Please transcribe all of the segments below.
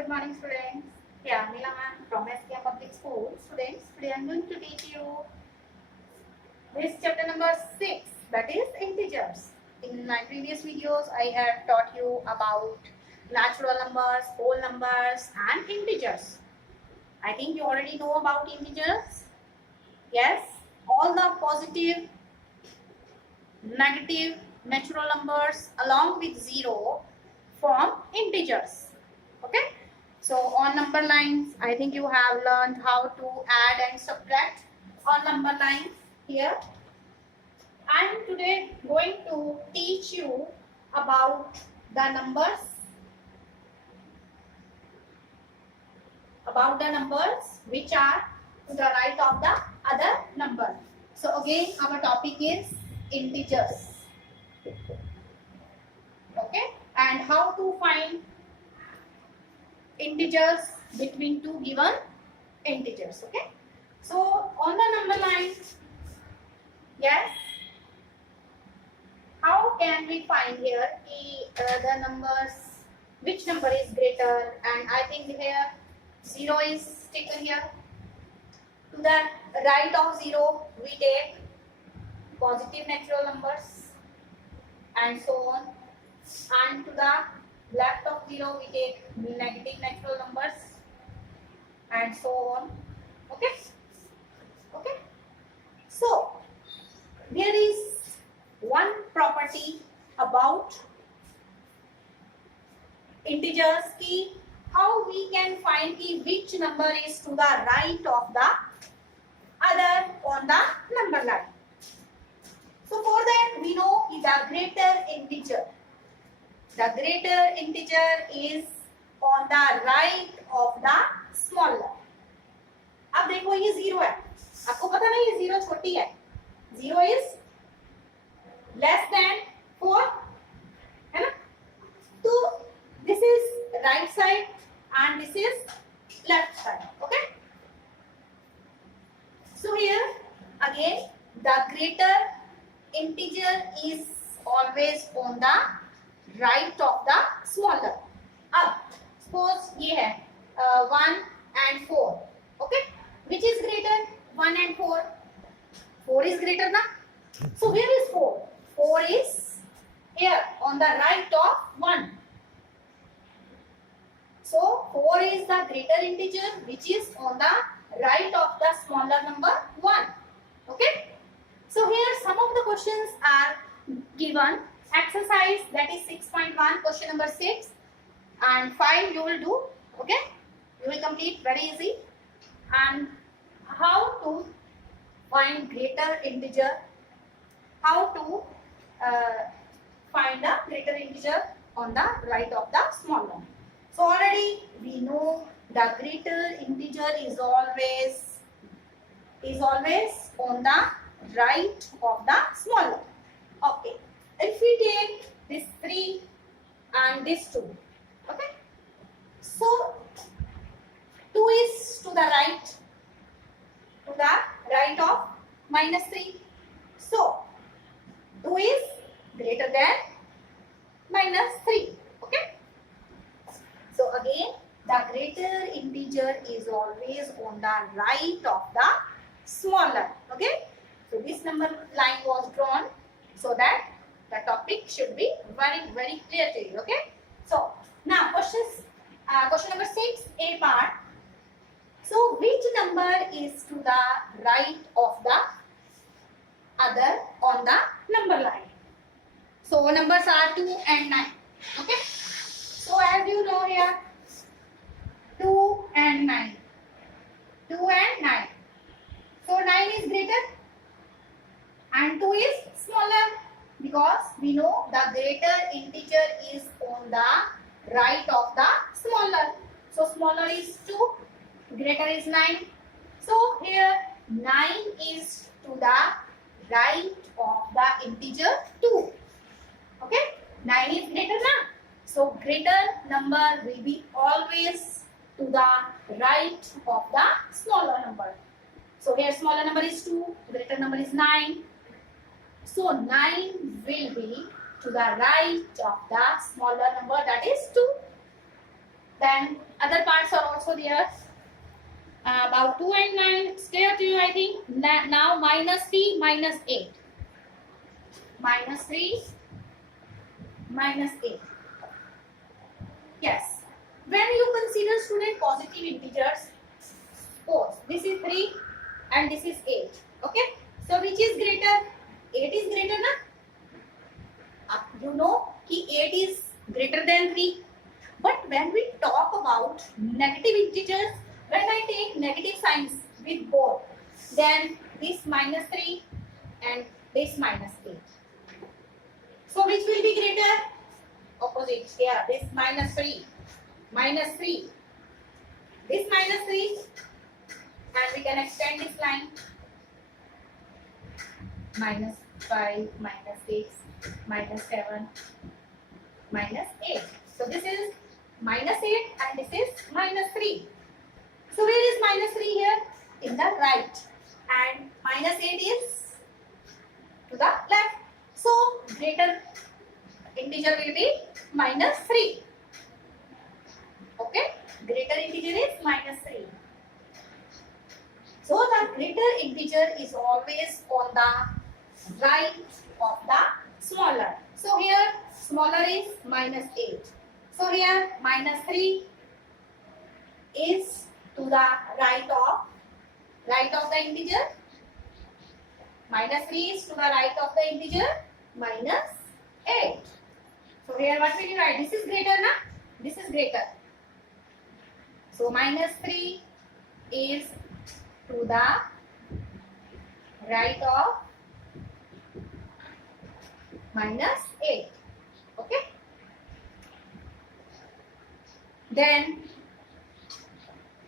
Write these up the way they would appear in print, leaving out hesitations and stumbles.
Good morning, students. Yeah, Neela ma'am from SK Public School. Students, today I am going to teach you this chapter number 6, that is integers. In my previous videos, I have taught you about natural numbers, whole numbers, and integers. I think you already know about integers. Yes, all the positive, negative, natural numbers along with zero form integers. Okay, so on number lines, I think you have learned how to add and subtract on number lines here. I am today going to teach you about the numbers, which are to the right of the other number. So again, our topic is integers. Okay, and how to find integers between two given integers. Okay, so on the number line, yes, how can we find here the numbers, which number is greater? And I think here 0 is taken here. To the right of 0 we take positive natural numbers and so on, and to the left of 0 we take negative natural numbers and so on. Okay, okay, so there is one property about integers ki how we can find ki which number is to the right of the other on the number line. So for that we know the greater integer is on the right of the smaller. अब देखो ये 0 है, आपको पता ना ये 0 छोटी है, 0 is less than 4 है ना, तो this is right side and this is left side. Okay, so here again the greater integer is always on the right of the smaller. अब suppose ये है 1 and 4. Okay, which is greater, 1 and 4? 4 is greater na. So where is 4? 4 is here on the right of 1. So 4 is the greater integer which is on the right of the smaller number 1. Okay, so here some of the questions are given. Exercise, that is 6.1, question number 6 and 5 you will do. Okay, you will complete very easy. And how to find greater integer, how to find the greater integer on the right of the smaller. So already we know the greater integer is always on the right of the smaller. Okay, if we take this 3 and this 2, okay, so 2 is to the right of minus 3. So 2 is greater than minus 3. Okay, so again the greater integer is always on the right of the smaller. Okay, so this number line was drawn so that the topic should be very, very clear to you. Okay, so now question number 6, A part. So which number is to the right of the other on the number line? So numbers are 2 and 9. Okay, so as you know here 2 and 9, 2 and 9. So 9 is greater and 2 is smaller, because we know the greater integer is on the right of the smaller. So smaller is 2, greater is 9. So here 9 is to the right of the integer 2. Okay, 9 is greater now. So greater number will be always to the right of the smaller number. So here smaller number is 2, greater number is 9. So 9 will be to the right of the smaller number, that is 2. Then other parts are also there. About 2 and 9, it's clear to you, I think. Now minus 3 minus 8. Minus 3 minus 8. Yes. When you consider, student, positive integers, suppose this is 3 and this is 8. Okay. So which is greater? 8 is greater, na? You know कि 8 is greater than 3. But when we talk about negative integers, when I take negative signs with both, then this minus 3 and this minus 8. So which will be greater? Opposite. Here, this minus 3. Minus 3. This minus 3. And we can extend this line. Minus 5, minus 6, minus 7, minus 8. So this is minus 8 and this is minus 3. So where is minus 3 here? In the right. And minus 8 is to the left. So greater integer will be minus 3. Okay. Greater integer is minus 3. So the greater integer is always on the right of the smaller. So here smaller is minus 8. So here minus 3 is to the right of the integer. Minus 3 is to the right of the integer. Minus 8. So here what will you write? This is greater, na? This is greater. So minus 3 is to the right of minus 8. Okay. Then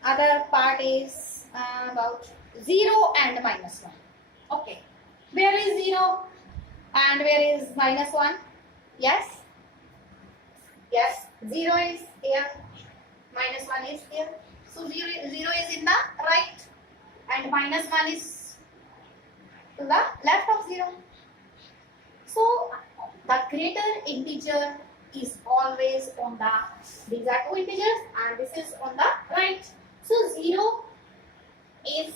other part is about 0 and minus 1. Okay. Where is 0 and where is minus 1? Yes. Yes. 0 is here. Minus 1 is here. So 0 is in the right. And minus 1 is to the left of 0. So the greater integer is always on the, these are two integers and this is on the right. So 0 is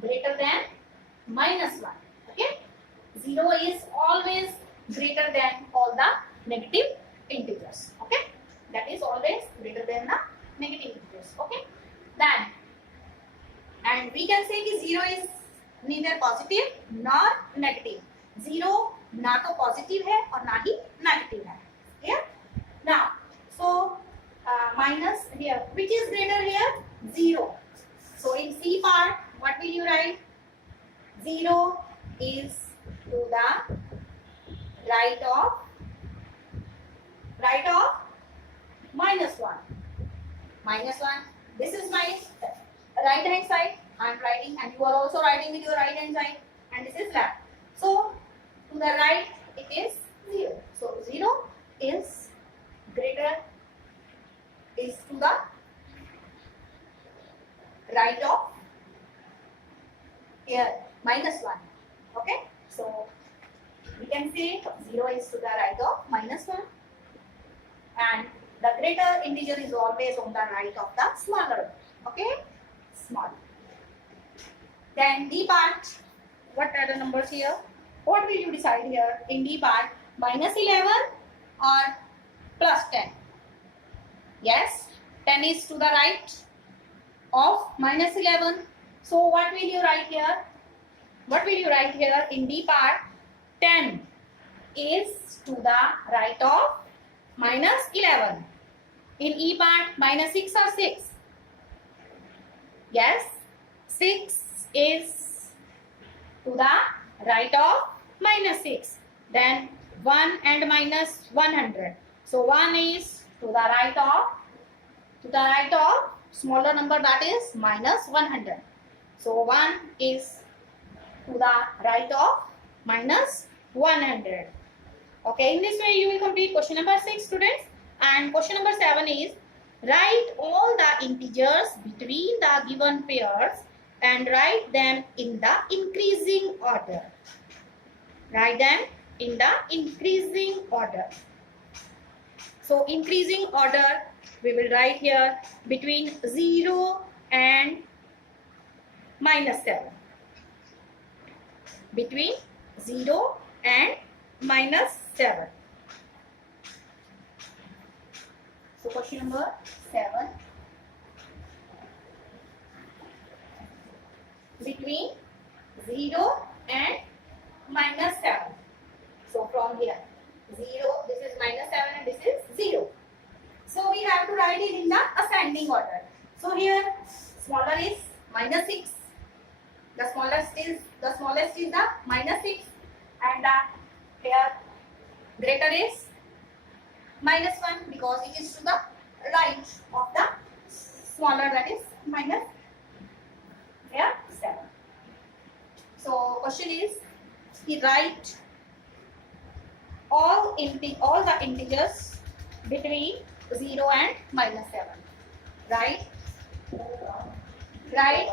greater than minus 1. Okay. 0 is always greater than all the negative integers. Okay. That is always greater than the negative integers. Okay. Then, and we can say that 0 is neither positive nor negative. 0 ना तो positive है और ना ही negative है. Clear? Now, so minus here, which is greater here? 0. So in C part, what will you write? 0 is to the right of minus 1. Minus 1. This is my right hand side. I am writing and you are also writing with your right hand side. And this is left. So to the right it is 0. So 0 is greater, is to the right of here minus 1. Okay. So we can say 0 is to the right of minus 1. And the greater integer is always on the right of the smaller. Okay. Small. Then D part. What are the numbers here? What will you decide here? In D part, minus 11 or plus 10? Yes, 10 is to the right of minus 11. So what will you write here? What will you write here in D part? 10 is to the right of minus 11. In E part, minus 6 or 6? Yes, 6 is to the right of minus 6. Then 1 and minus 100. So 1 is to the right of smaller number, that is minus 100. So 1 is to the right of minus 100. Okay, in this way you will complete question number 6, students. And question number 7 is write all the integers between the given pairs and write them in the increasing order. Write them in the increasing order. So increasing order we will write here between 0 and -7. Between 0 and -7. So question number 7. Between 0 and -7. So from here 0, this is -7 and this is 0. So we have to write it in the ascending order. So here smaller is -6. The smallest is the -6, and the here greater is -1 because it is to the right of the smaller, that is minus here 7. So question is, he write all the integers between 0 and -7. Right? Write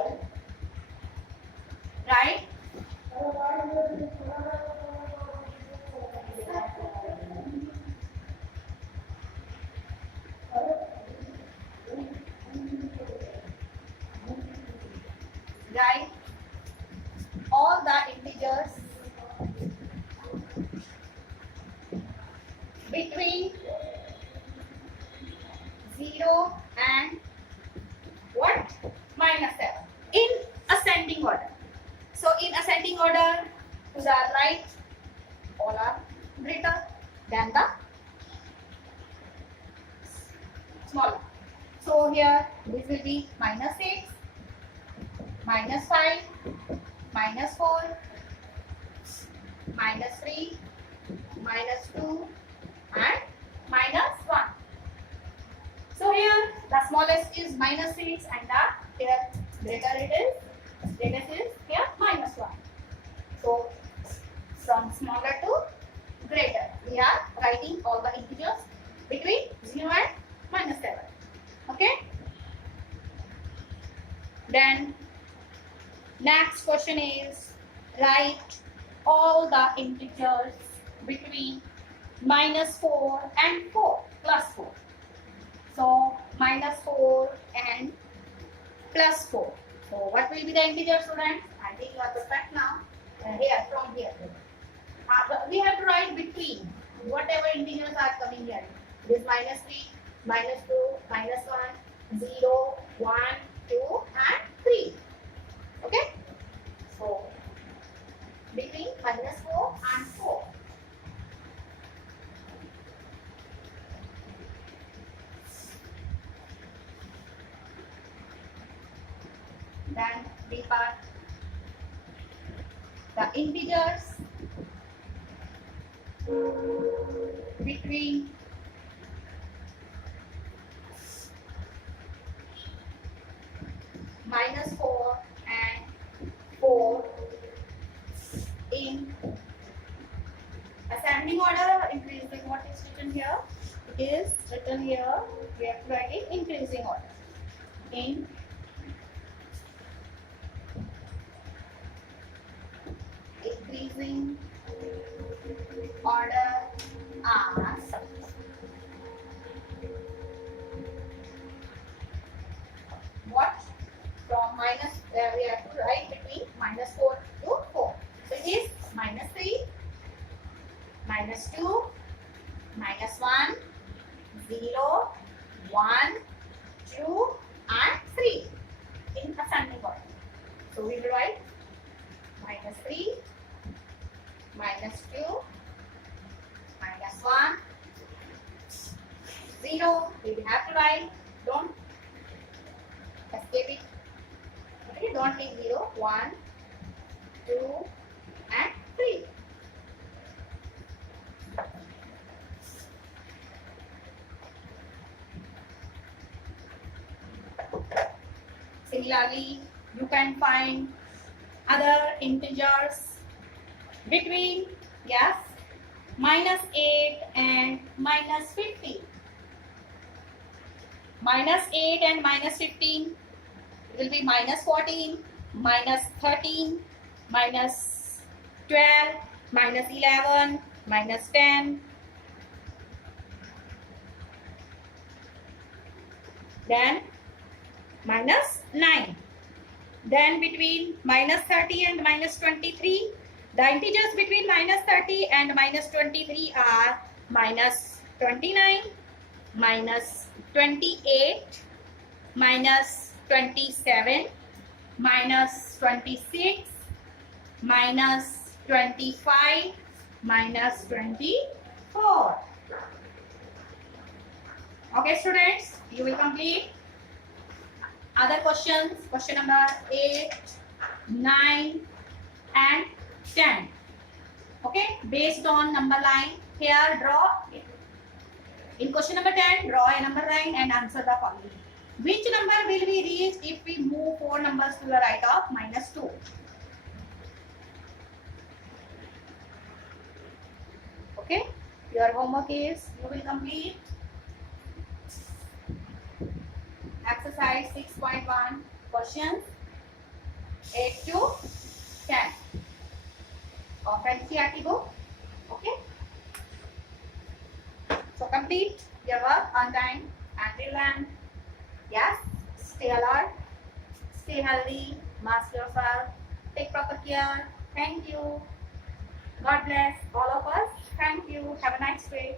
all the integers between 0 and what? -7 in ascending order. So in ascending order, to the right, all are greater than the smaller. So here this will be -6, -5, -4, -3, -2 and -1. So here the smallest is -6 and the here greater it is, greatest is here -1. So from smaller to greater, we are writing all the integers between 0 and -7. Okay. Then next question is, write all the integers between -4 and 4 plus 4. So -4 and +4. So what will be the integer, students? I think you are perfect now. Here, from here. We have to write between whatever integers are coming here. This -3, -2, -1, 0, 1, 2 and 3. Okay? So between -4 and 4. Then B part, the integers between -4 and 4 in ascending order, increasing. What is written here? It is written here, we have to write in increasing order. In increasing order as what? From minus, we have to write between -4 to 4. So it is -3, -2, -1, 0, 1, 2 and 3 in ascending order. So we will write -3, -2, -1, 0. We will have to write, don't escape it. Okay, don't leave 0, 1, 2 and 3. Similarly, you can find other integers between, yes, -8 and -15. -8 and -15 will be -14, -13, -12, -11, -10, then minus 9. Then between minus 30 and minus 23, the integers between minus 30 and minus 23 are minus 29, minus 28, minus 27, minus 26, minus 25, minus 24. Okay, students, you will complete other questions. Question number 8, 9 and 10. Okay, based on number line. Here draw. In question number 10, draw a number line and answer the following. Which number will we reach if we move 4 numbers to the right of minus 2? Okay, your homework is you will complete exercise 6.1 questions 8 to 10 of NCERT book. Okay, so complete your work on time until then. Yes, stay alert, stay healthy, mask yourself, take proper care. Thank you. God bless all of us. Thank you. Have a nice day.